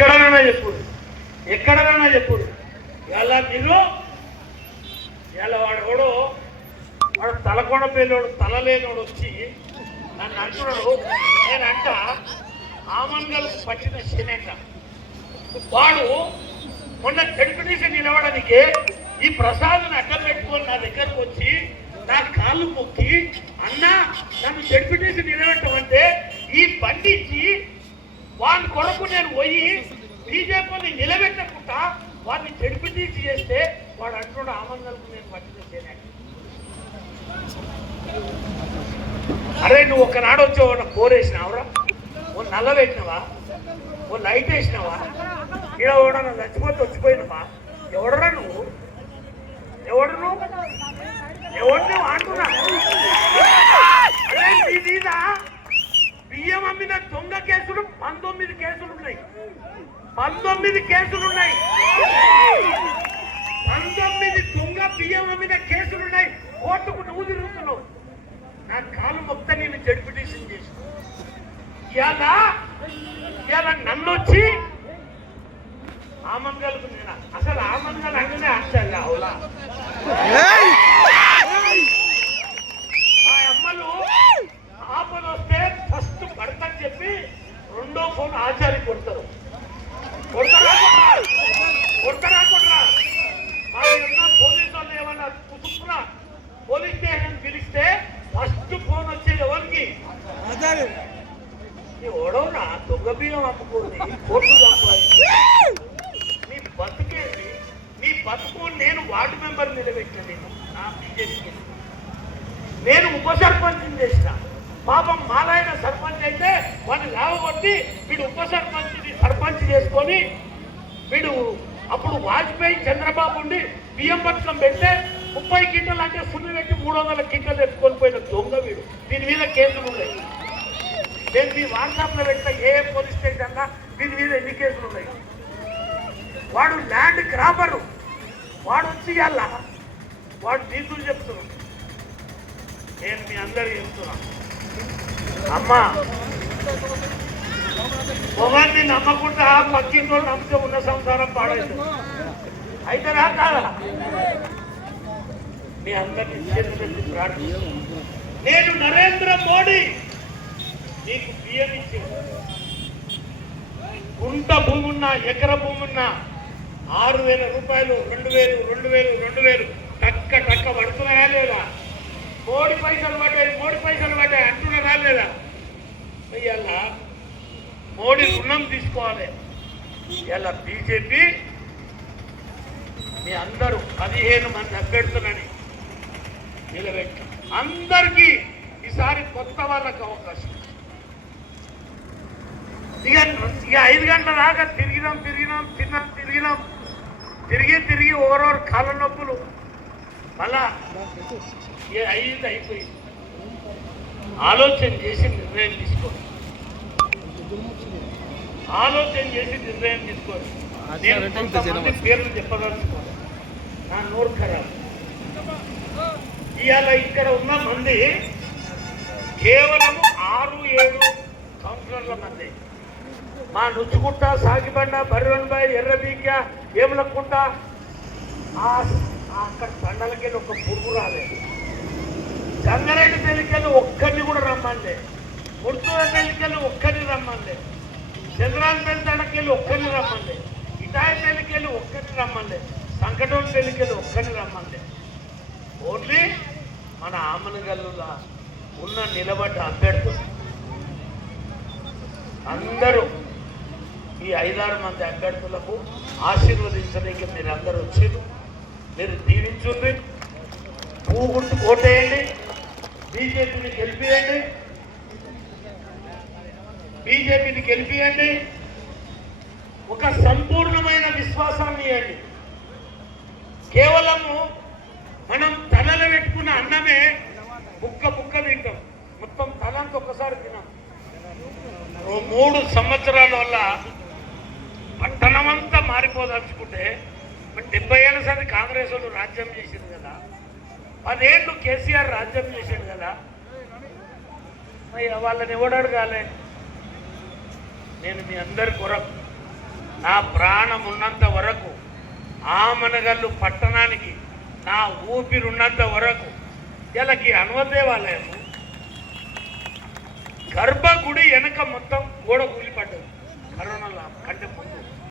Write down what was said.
ఎక్కడైనా చెప్పుడు, ఎక్కడైనా చెప్పుడు. ఇలా మీరు ఇలా వాడు తలకొండ పేలోడు తలలేనోడు వచ్చి నన్ను అంటున్నాడు. నేనంట ఆమన్గలకు పట్టిన శనేట. వాడు మొన్న జడ్పీటీసీ నిలవడానికి ఈ ప్రసాద్ని అడ్డం పెట్టుకొని నా దగ్గరకు వచ్చి నా కాళ్ళు మొక్కి, అన్నా నన్ను జడ్పీటీసీ నిలబెట్టమంటే ఈ బండిచ్చి వాని కొరకు నేను పోయి బీజేపీని నిలబెట్టకుండా వాడిని జడ్పీటీసీ చేస్తే వాడు అంటున్నాడు ఆమన్గలకు నేను పట్టిన శనేట. అరే నువ్వు ఒకనాడు వచ్చావు, కోరేసినావురా, ఓ నల్ల పెట్టినవా, ఓ లైట్ వేసినావా, ఇక్కడ కూడా చచ్చిపోతే వచ్చిపోయినవా? ఎవడరా నువ్వు? ఎవడు నువ్వు? ఎవడు నువ్వు అంటున్నా? మీద బియ్యం అమ్మిన దొంగ కేసులు 19 కేసులు ఉన్నాయి. 19 కేసులు ఉన్నాయి. 19 దొంగ బియ్యం అమ్మిన కేసులున్నాయి. కోర్టుకు నువ్వు తిరుగుతున్నావు. నా కాలు మొత్తం నేను జడ్పీటీసీ చేసి ఇవాళ నన్ను వచ్చి ఆమన్గలకు నేను అసలు ఆమన్గల్ అంటేనే ఆశ్చర్య అవులా. మా అమ్మలు ఆపద వస్తే ఫస్ట్ పడతని చెప్పి రెండో ఫోన్ ఆచార్య కొడతారు. కొడతారా మా ఉన్న పోలీసు వాళ్ళు ఏమన్నా కుటుంబ పోలీస్ స్టేషన్ పిలిస్తే ఫస్ట్ ఫోన్ వచ్చేది ఎవరికి? ఓడవరా దొంగ బియ్యం అమ్ముకోండి, కోర్టు నీ బతుకేది. నీ బతుకు నేను వార్డు మెంబర్ నిలబెట్టాను. నా బీజేపీకి నేను ఉప సర్పంచ్ చేసిన. పాపం మాలాయన సర్పంచ్ అయితే వాడిని లేవగొట్టి వీడు ఉప సర్పంచ్ చేసుకొని వీడు అప్పుడు వాజ్పేయి చంద్రబాబు ఉండి బియ్యం పథకం పెడితే 30 క్వింటల్ అంటే సున్ని పెట్టి 300 క్వింటల్ ఎత్తుకొని పోయిన దొంగ వీడు. దీని మీద కేసులు ఉన్నాయి. నేను మీ వాట్సాప్లో పెడతా ఏ పోలీస్ స్టేషన్గా దీని మీద ఎన్ని కేసులు ఉన్నాయి. వాడు ల్యాండ్ గ్రాబరు. వాడు వచ్చి ఇవ్వాల వాడు నీతులు చెప్తున్నాడు. నేను మీ అందరూ చెప్తున్నా, అమ్మా మొగాన్ని నమ్మకుండా పక్కింట్లో నమ్మితే ఉన్న సంసారం పాడైతుంది. అయితే రా కాదా? మీ అందరినీ చేతులెత్తి ప్రార్థిస్తున్నాను. నేను నరేంద్ర మోడీ నీకు బియ్యం ఇచ్చింది. గుంట భూమి ఉన్నా, ఎకర భూమి ఉన్నా 6,000 రూపాయలు, 2,000 టక్క పడుతున్నాయా లేదా? మోడీ పైసలు పడ్డాయి అంటున్నారా లేదా? ఇవాళ మోడీ రుణం తీసుకోవాలి. ఇలా బీజేపీ మీ అందరూ 15 మంది అభ్యర్థులని నిలబెట్టి అందరికీ ఈసారి కొత్త వాళ్ళకి అవకాశం. ఇక 5 గంటల దాకా తిరిగినాం, తిరిగి ఓవరోవర్ కాళ్ళ నొప్పులు. మళ్ళా అయిపోయింది. ఆలోచన చేసి నిర్ణయం తీసుకోండి. నేను కొంతమంది పేర్లు చెప్పదలుచుకోండి, నా నోరు ఖరాబ్. ఇవాళ ఇక్కడ ఉన్న మంది కేవలం 6-7 సంవత్సరాల మంది. మా నుచ్చుకుంట, సాగిబండ, బర్రెన్బాయ్, ఎర్రబీక, ఏములకుంట అక్కడ తండలకెళ్ళి ఒక పురుగు రాలేదు. గంగారెడ్డి పెళ్లికెళ్ళి ఒక్కరిని కూడా రమ్మండి. ముర్తూర పెళ్లికెళ్ళి ఒక్కరిని రమ్మండి. చంద్రాన్ పెళ్లి తండకెళ్ళి ఒక్కరిని రమ్మండి. ఇటాయి పెళ్లికెళ్ళి ఒక్కరిని రమ్మండి. సంకటం పెళ్లికెళ్ళి ఒక్కరిని రమ్మండి. ఓన్లీ మన ఆమనగల్లులా ఉన్న నిలబడ్డ అభ్యర్థులు అందరూ ఈ 5-6 మంది అభ్యర్థులకు ఆశీర్వదించడానికి మీరు అందరూ వచ్చారు. మీరు దీవించుంది. పువ్వు గుర్తు ఓటేయండి. బీజేపీని గెలిపియండి. ఒక సంపూర్ణమైన విశ్వాసాన్ని ఇవ్వండి. కేవలము మనం తలలో పెట్టుకున్న అన్నమే బుక్క తింటాం. మొత్తం తలంతా ఒక్కసారి తినాం. 3 సంవత్సరాల వల్ల పట్టణమంతా మారిపోదలుచుకుంటే 70 ఏళ్ళ సారి కాంగ్రెస్ వాళ్ళు రాజ్యం చేసింది కదా, 10 ఏళ్ళు కేసీఆర్ రాజ్యం చేసింది కదా. మరి వాళ్ళని ఎవడు అడగాలి? నేను మీ అందరి కొరకు నా ప్రాణం ఉన్నంత వరకు ఆమనగల్లు పట్టణానికి నా ఊపిరున్నంత వరకు వీళ్ళకి హనుమదేవాలయము గర్భగుడి వెనక మొత్తం గోడ కూలిపడ్డది కరోనాలో కంటే ముందు.